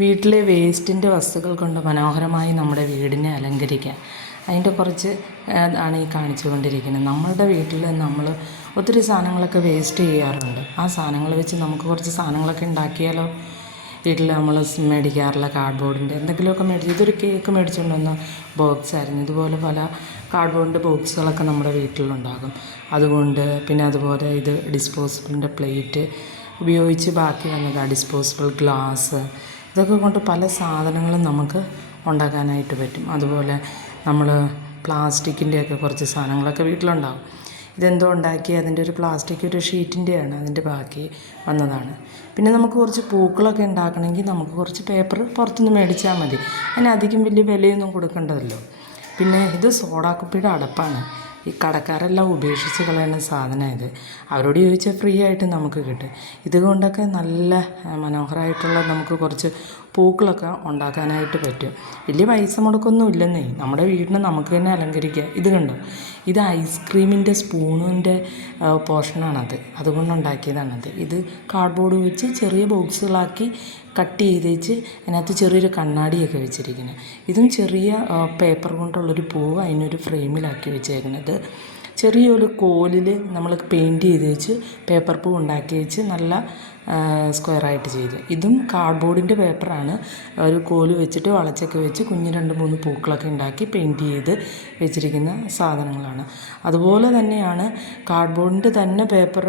വീട്ടിലെ വേസ്റ്റിൻ്റെ വസ്തുക്കൾ കൊണ്ട് മനോഹരമായി നമ്മുടെ വീടിനെ അലങ്കരിക്കാം. അതിൻ്റെ കുറച്ച് ആണ് ഈ കാണിച്ചുകൊണ്ടിരിക്കുന്നത്. നമ്മളുടെ വീട്ടിൽ നമ്മൾ ഒത്തിരി സാധനങ്ങളൊക്കെ വേസ്റ്റ് ചെയ്യാറുണ്ട്. ആ സാധനങ്ങൾ വെച്ച് നമുക്ക് കുറച്ച് സാധനങ്ങളൊക്കെ ഉണ്ടാക്കിയാലോ? വീട്ടിൽ നമ്മൾ മേടിക്കാറുള്ള കാർഡ്ബോർഡിൻ്റെ എന്തെങ്കിലുമൊക്കെ മേടിച്ച്, ഇതൊരു കേക്ക് മേടിച്ചുകൊണ്ട് വന്ന ബോക്സ് ആയിരുന്നു. ഇതുപോലെ പല കാർഡ്ബോർഡിൻ്റെ ബോക്സുകളൊക്കെ നമ്മുടെ വീട്ടിലുണ്ടാകും. അതുകൊണ്ട് പിന്നെ അതുപോലെ ഇത് ഡിസ്പോസിബിളിൻ്റെ പ്ലേറ്റ് ഉപയോഗിച്ച് ബാക്കി വന്നതാണ് ഡിസ്പോസിബിൾ ഗ്ലാസ്. ഇതൊക്കെ കൊണ്ട് പല സാധനങ്ങളും നമുക്ക് ഉണ്ടാക്കാനായിട്ട് പറ്റും. അതുപോലെ നമ്മൾ പ്ലാസ്റ്റിക്കിൻ്റെയൊക്കെ കുറച്ച് സാധനങ്ങളൊക്കെ വീട്ടിലുണ്ടാകും. ഇതെന്തോ ഉണ്ടാക്കി അതിൻ്റെ ഒരു പ്ലാസ്റ്റിക് ഒരു ഷീറ്റിൻ്റെയാണ് അതിൻ്റെ ബാക്കി വന്നതാണ്. പിന്നെ നമുക്ക് കുറച്ച് പൂക്കളൊക്കെ ഉണ്ടാക്കണമെങ്കിൽ നമുക്ക് കുറച്ച് പേപ്പർ പുറത്തുനിന്ന് മേടിച്ചാൽ മതി. അതിന് അധികം വലിയ വിലയൊന്നും കൊടുക്കേണ്ടതല്ലോ. പിന്നെ ഇത് സോഡാക്കുപ്പിയുടെ അടപ്പാണ്. ഈ കടക്കാരെല്ലാം ഉപേക്ഷിച്ച് കളയുന്ന സാധനം ഇത്. അവരോട് ചോദിച്ചാൽ ഫ്രീ ആയിട്ട് നമുക്ക് കിട്ടും. ഇതുകൊണ്ടൊക്കെ നല്ല മനോഹരമായിട്ടുള്ള നമുക്ക് കുറച്ച് പൂക്കളൊക്കെ ഉണ്ടാക്കാനായിട്ട് പറ്റും. വലിയ പൈസ മുടക്കൊന്നും ഇല്ലെന്നേ. നമ്മുടെ വീടിന് നമുക്ക് തന്നെ അലങ്കരിക്കാം. ഇത് കണ്ടോ, ഇത് ഐസ്ക്രീമിൻ്റെ സ്പൂണിൻ്റെ പോർഷനാണത്. അതുകൊണ്ടുണ്ടാക്കിയതാണത്. ഇത് കാർഡ്ബോർഡ് വെച്ച് ചെറിയ ബോക്സുകളാക്കി കട്ട് ചെയ്ത് വെച്ച് അതിനകത്ത് ചെറിയൊരു കണ്ണാടിയൊക്കെ വെച്ചിരിക്കുന്നത്. ഇതും ചെറിയ പേപ്പർ കൊണ്ടുള്ളൊരു പൂവ് അതിനൊരു ഫ്രെയിമിലാക്കി വെച്ചേക്കുന്നത്. ചെറിയൊരു കോലിൽ നമ്മൾ പെയിൻറ്റ് ചെയ്ത് വെച്ച് പേപ്പർ പൂ ഉണ്ടാക്കി വെച്ച് നല്ല സ്ക്വയറായിട്ട് ചെയ്ത്. ഇതും കാർഡ്ബോർഡിൻ്റെ പേപ്പറാണ്. ഒരു കോല് വെച്ചിട്ട് വളച്ചൊക്കെ വെച്ച് കുഞ്ഞ് 2-3 പൂക്കളൊക്കെ ഉണ്ടാക്കി പെയിൻറ്റ് ചെയ്ത് വെച്ചിരിക്കുന്ന സാധനങ്ങളാണ്. അതുപോലെ തന്നെയാണ് കാർഡ്ബോർഡിൻ്റെ തന്നെ പേപ്പർ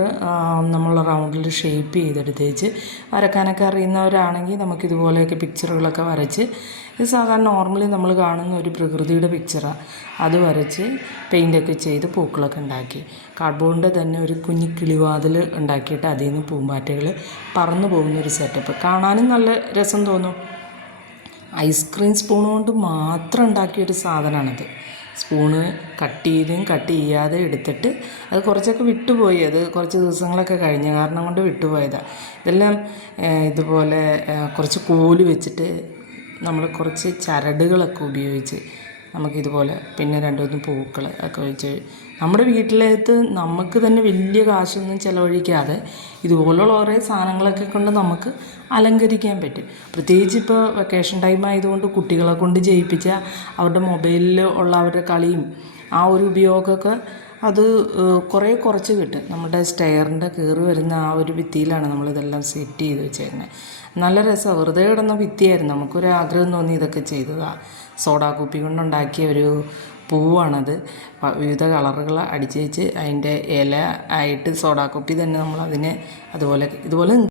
നമ്മൾ റൗണ്ടിൽ ഷേപ്പ് ചെയ്തെടുത്ത് വെച്ച് വരക്കാനൊക്കെ അറിയുന്നവരാണെങ്കിൽ നമുക്കിതുപോലെയൊക്കെ പിക്ചറുകളൊക്കെ വരച്ച്, ഇത് സാധാരണ നോർമലി നമ്മൾ കാണുന്ന ഒരു പ്രകൃതിയുടെ പിക്ചറാണ്. അത് വരച്ച് പെയിൻ്റൊക്കെ ചെയ്ത് പൂക്കളൊക്കെ ഉണ്ടാക്കി. കാർഡ്ബോർഡിൻ്റെ തന്നെ ഒരു കുഞ്ഞി കിളിവാതിൽ ഉണ്ടാക്കിയിട്ട് അതിൽ നിന്ന് പൂമ്പാറ്റകൾ പറന്നു പോകുന്നൊരു സെറ്റപ്പ്. കാണാനും നല്ല രസം തോന്നും. ഐസ്ക്രീം സ്പൂൺ കൊണ്ട് മാത്രം ഉണ്ടാക്കിയൊരു സാധനമാണിത്. സ്പൂണ് കട്ട് ചെയ്യാതെ എടുത്തിട്ട് അത് കുറച്ചൊക്കെ വിട്ടുപോയി. അത് കുറച്ച് ദിവസങ്ങളൊക്കെ കഴിഞ്ഞ കാരണം കൊണ്ട് വിട്ടുപോയതാണ്. ഇതെല്ലാം ഇതുപോലെ കുറച്ച് കോല് വെച്ചിട്ട് നമ്മൾ കുറച്ച് ചരടുകളൊക്കെ ഉപയോഗിച്ച് നമുക്കിതുപോലെ പിന്നെ 2-3 പൂക്കൾ ഒക്കെ വെച്ച് നമ്മുടെ വീട്ടിലേക്ക് നമുക്ക് തന്നെ വലിയ കാശൊന്നും ചിലവഴിക്കാതെ ഇതുപോലുള്ള കുറേ സാധനങ്ങളൊക്കെ കൊണ്ട് നമുക്ക് അലങ്കരിക്കാൻ പറ്റും. പ്രത്യേകിച്ച് ഇപ്പോൾ വെക്കേഷൻ ടൈം ആയതുകൊണ്ട് കുട്ടികളെ കൊണ്ട് ചെയ്യിപ്പിച്ചാൽ അവരുടെ മൊബൈലിൽ ഉള്ള അവരുടെ കളിയും ആ ഒരു ഉപയോഗമൊക്കെ അത് കുറച്ച് കിട്ടും. നമ്മുടെ സ്റ്റെയറിൻ്റെ കയറി വരുന്ന ആ ഒരു ഭിത്തിയിലാണ് നമ്മളിതെല്ലാം സെറ്റ് ചെയ്ത് വെച്ചേക്കുന്നത്. നല്ല രസമാണ്. വെറുതെ കിടന്ന ഭിത്തിയായിരുന്നു. നമുക്കൊരു ആഗ്രഹം തോന്നി ഇതൊക്കെ ചെയ്തതാണ്. സോഡാ കുപ്പി കൊണ്ടുണ്ടാക്കിയ ഒരു പൂവാണത്. വിവിധ കളറുകൾ അടിച്ച് വെച്ച് അതിൻ്റെ ഇല ആയിട്ട് സോഡാ കുപ്പി തന്നെ നമ്മളതിനെ ഇതുപോലെ